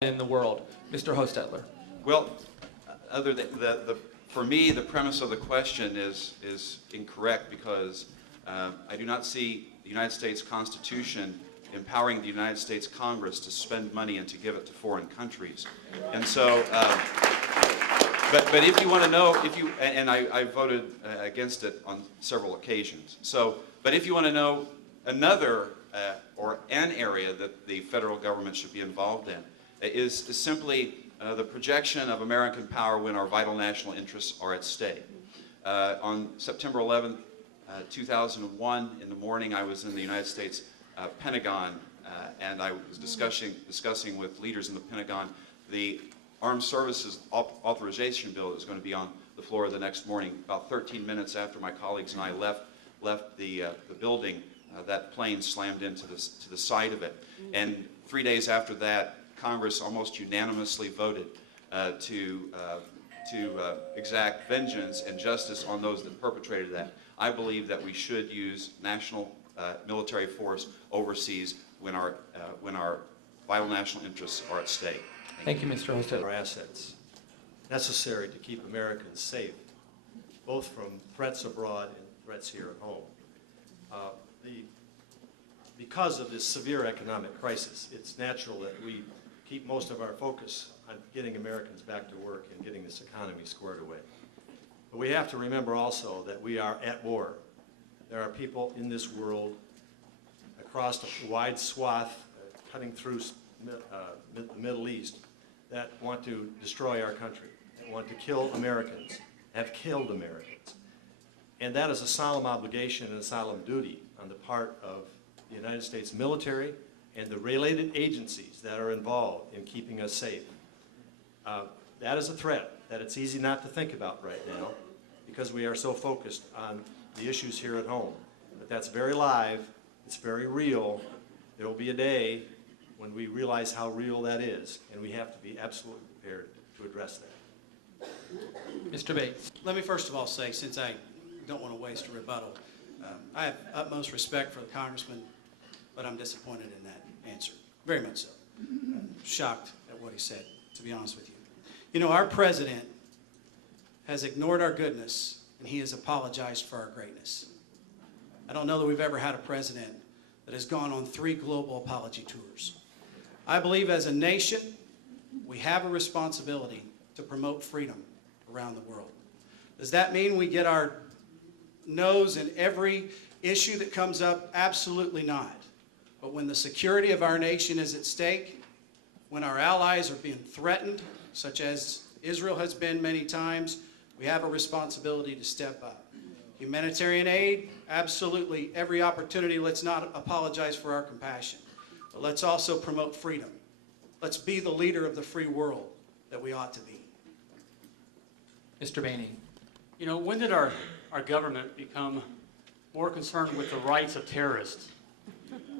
in the world. Mr. Hostetler. Well, other than for me, the premise of the question is incorrect because I do not see the United States Constitution empowering the United States Congress to spend money and to give it to foreign countries. And so, but if you want to know, and I voted against it on several occasions. So, but if you want to know another or an area that the federal government should be involved in, is simply the projection of American power when our vital national interests are at stake. On September 11th, 2001, in the morning, I was in the United States Pentagon, and I was discussing with leaders in the Pentagon the Armed Services Authorization Bill that was going to be on the floor the next morning. About 13 minutes after my colleagues and I left the building, that plane slammed into the side of it. And 3 days after that, Congress almost unanimously voted to exact vengeance and justice on those that perpetrated that. I believe that we should use national military force overseas when our vital national interests are at stake. Thank you, Mr. Hostetler. Our assets necessary to keep Americans safe, both from threats abroad and threats here at home. Because of this severe economic crisis, it's natural that we keep most of our focus on getting Americans back to work and getting this economy squared away. But we have to remember also that we are at war. There are people in this world across a wide swath, cutting through the Middle East, that want to destroy our country, that want to kill Americans, have killed Americans. And that is a solemn obligation and a solemn duty on the part of the United States military and the related agencies that are involved in keeping us safe. That is a threat that it's easy not to think about right now because we are so focused on the issues here at home. But that's very live, it's very real. There will be a day when we realize how real that is, and we have to be absolutely prepared to address that. Mr. Bates. Let me first of all say, since I don't want to waste a rebuttal, I have utmost respect for the congressman, but I'm disappointed in that answer. Very much so. Shocked at what he said, to be honest with you. You know, our president has ignored our goodness, and he has apologized for our greatness. I don't know that we've ever had a president that has gone on 3 global apology tours. I believe as a nation, we have a responsibility to promote freedom around the world. Does that mean we get our nose in every issue that comes up? Absolutely not. But when the security of our nation is at stake, when our allies are being threatened, such as Israel has been many times, we have a responsibility to step up. Humanitarian aid, absolutely, every opportunity. Let's not apologize for our compassion. But let's also promote freedom. Let's be the leader of the free world that we ought to be. Mr. Boehne. You know, when did our government become more concerned with the rights of terrorists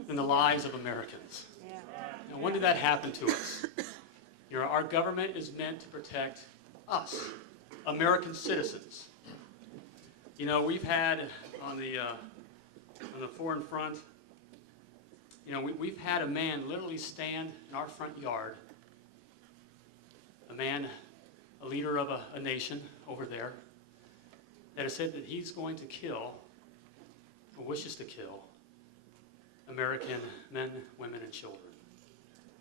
than the lives of Americans? And when did that happen to us? You know, our government is meant to protect us, American citizens. You know, we've had on the foreign front, you know, we've had a man literally stand in our front yard, a leader of a nation over there, that has said that he's going to kill, or wishes to kill, American men, women, and children.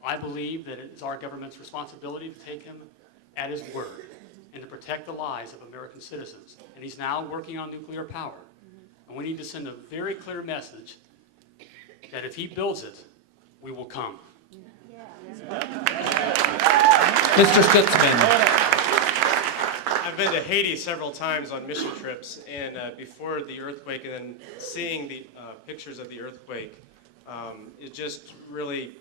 I believe that it is our government's responsibility to take him at his word and to protect the lives of American citizens. And he's now working on nuclear power. And we need to send a very clear message that if he builds it, we will come. Mr. Stutzman. I've been to Haiti several times on mission trips, and before the earthquake and then seeing the pictures of the earthquake, it just really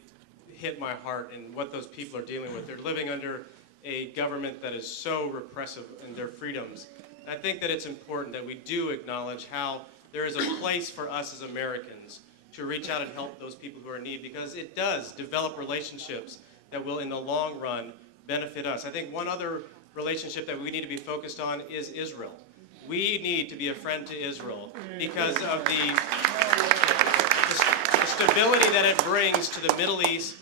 hit my heart and what those people are dealing with. They're living under a government that is so repressive in their freedoms. And I think that it's important that we do acknowledge how there is a place for us as Americans to reach out and help those people who are in need, because it does develop relationships that will, in the long run, benefit us. I think one other relationship that we need to be focused on is Israel. We need to be a friend to Israel because of the stability that it brings to the Middle East,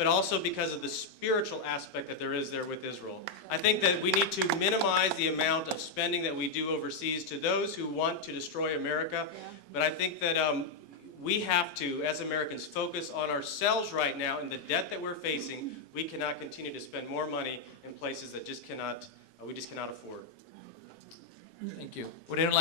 but also because of the spiritual aspect that there is there with Israel. I think that we need to minimize the amount of spending that we do overseas to those who want to destroy America, but I think that we have to, as Americans, focus on ourselves right now and the debt that we're facing. We cannot continue to spend more money in places that we just cannot afford. Thank you. Would anyone like